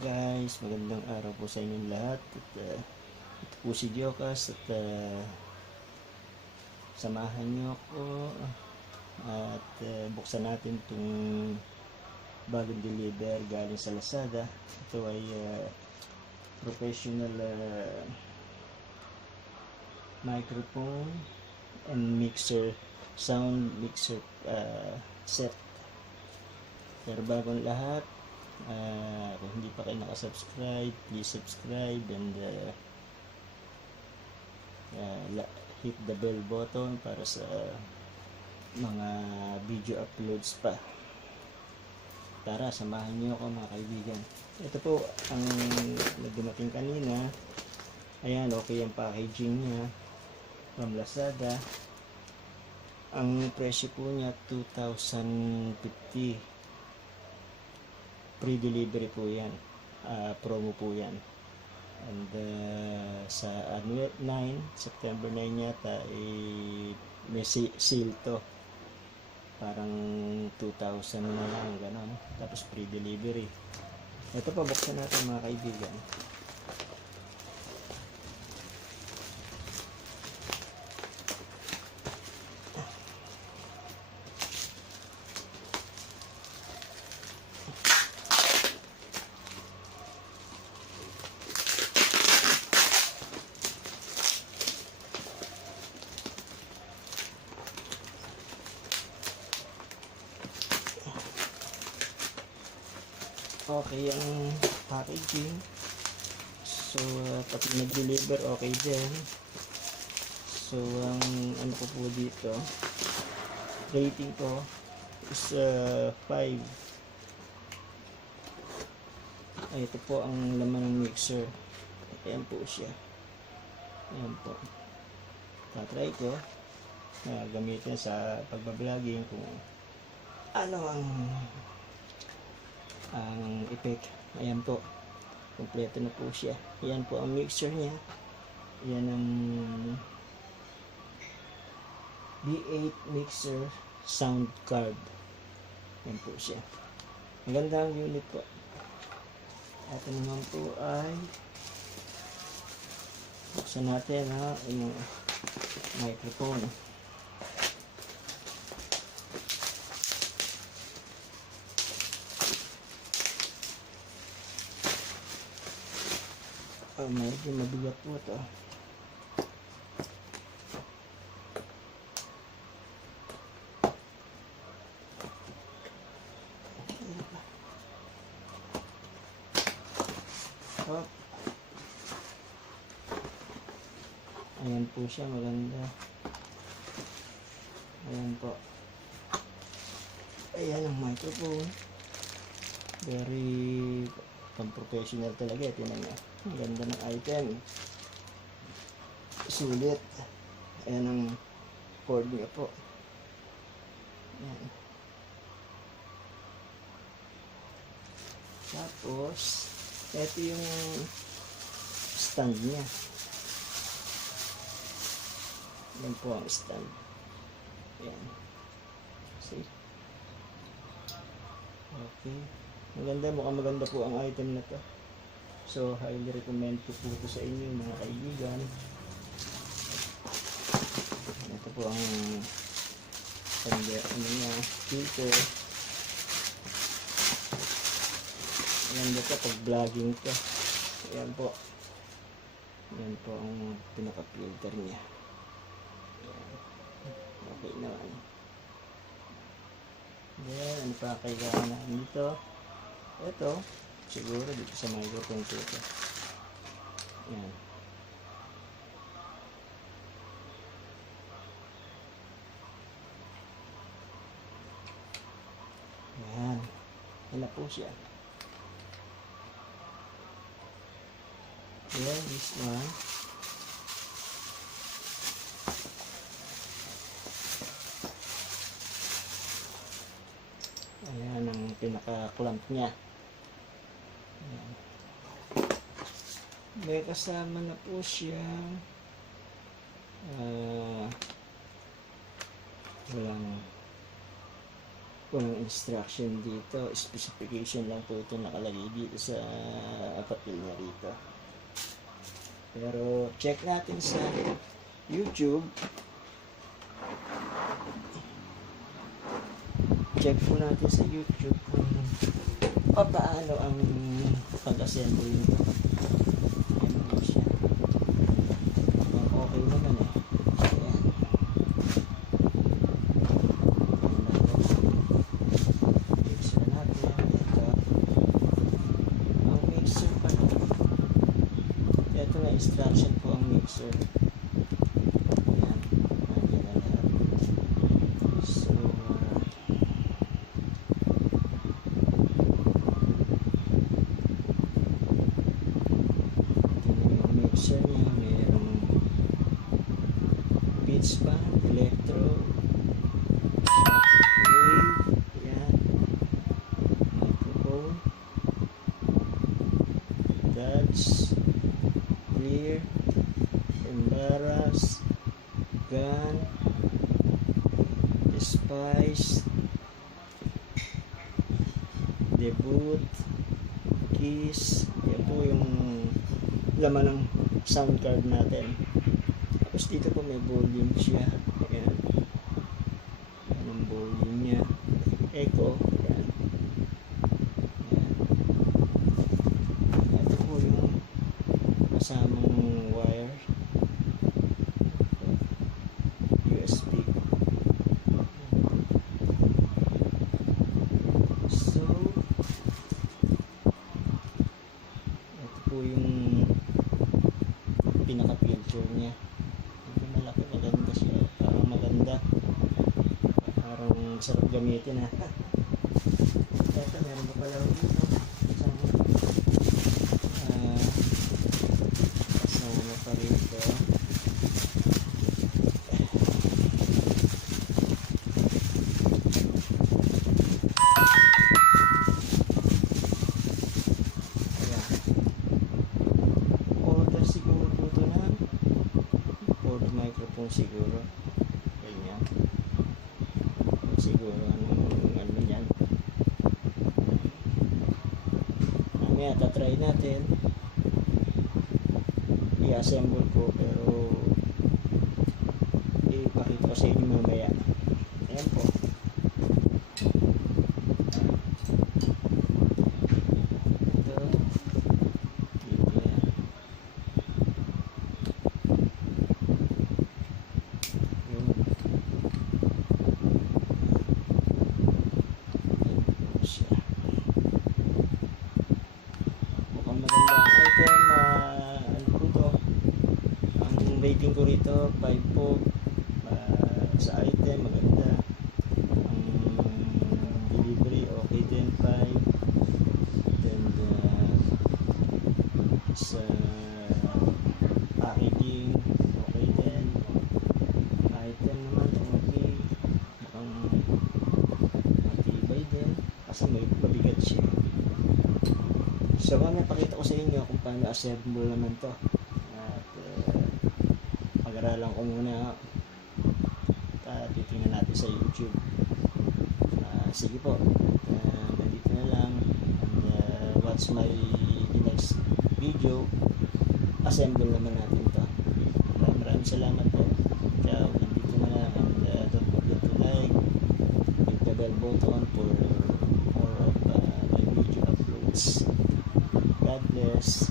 guys, magandang araw po sa inyong lahat. At ito po si Jokas at samahan niyo ako at buksan natin itong bagong deliver galing sa Lazada. Ito ay professional microphone and mixer, sound mixer set. Pero bagong lahat, kung hindi pa kayo nakasubscribe, please subscribe and hit the bell button para sa mga video uploads pa. Tara, samahan niyo ako mga kaibigan. Ito po ang nagdumating kanina. Ayan, okay ang packaging niya from Lazada. Ang presyo po niya 2,050. Pre-delivery po yan, promo po yan. And sa September 9 yata may sale to, parang 2,000 na lang gano'n, tapos pre-delivery. Ito pa, buksan natin mga kaibigan. Okay ang packaging. So pati nag-deliver okay din. So ang ano ko po dito, rating ko is 5. Ay, ito po ang laman ng mixer. Ayan po siya. Ayan po. Tatry ko gamitin sa pagbabloging kung ano ang effect. Ayan po, kompleto na po siya. Ayan po ang mixer niya. Ayan ang B8 mixer sound card. Ayan po siya. Maganda ang unit po. Ito naman po ay buksan natin yung microphone. Medyo mabigat po ito. Ayan po siya, maganda. Ayan po. Ayan ang microphone. Very pang-professional talaga. Tinan niyo. Ang ganda ng item. Sulit. Ayan ang cord niya po. Ayan. Tapos, ito yung stand niya. Ayan po ang stand. Ayan. See? Okay. Maganda, mukhang maganda po ang item na to. So, highly recommend ko po ito sa inyo mga kaibigan. Ito po ang filter. Maganda ito pag vlogging ito. Ayan po. Ayan po ang pinaka-filter niya. Ayan. Okay naman. Ayan, ano pa kailangan natin dito? Ito, siguro dito sa microphone ko ito. Ayan. Ayan. Ayan na po siya. Ayan, this one. Ayan ang pinaka-clamp niya. Ayan. May kasama na po siya walang Walang instruction dito, specification lang po ito nakalagay dito sa papel niya rito. Pero check natin sa YouTube. Check po natin sa YouTube kung paano ang pag-assemble nito. Ayan po siya. Okay naman eh. Ayan. Mixer natin. Ito. Ang mixer pala. Ito na instruction po ang mixer. Ayan. Nandiyan na lahat. So, mixer niya, mayroong pitch band, electro, shockwave, yan, microphone, dodge, clear, embarrass, gun, spice, debut, keys. Yan po yung laman ng sound card natin. Tapos dito po may volume siya. Ayan. Anong volume niya? Echo. Ayan. Ayan. Ito po yung kasamang wire. USB. So, ito po yung pinaka-filter niya. Medyo malaki, maganda siya. Parang maganda. Parang sarap gamitin ha. Ito, meron pa pala dito. Kasama pa rito. Siguro po ito na Ford microphone siguro. Ganyan. Siguro ano yan. Mamaya tatry natin. I-assemble ko pero ipakita ko sa inyo mamaya. Ayan po. Rating ko rito 5 po. Sa item maganda, ang delivery okay din 5. Then sa packaging okay din, item naman okay, mukhang matibay din kasi mabigat siya. So mamaya pakita ko sa inyo kung paano assemble naman to. Pag-aralan ko muna, titingnan natin sa YouTube. Sige po, nandito na lang, and watch my next video. Assemble naman natin to. Maraming salamat po. Ciao, nandito na lang, and don't forget to like, hit the bell button for more of my video uploads. God bless.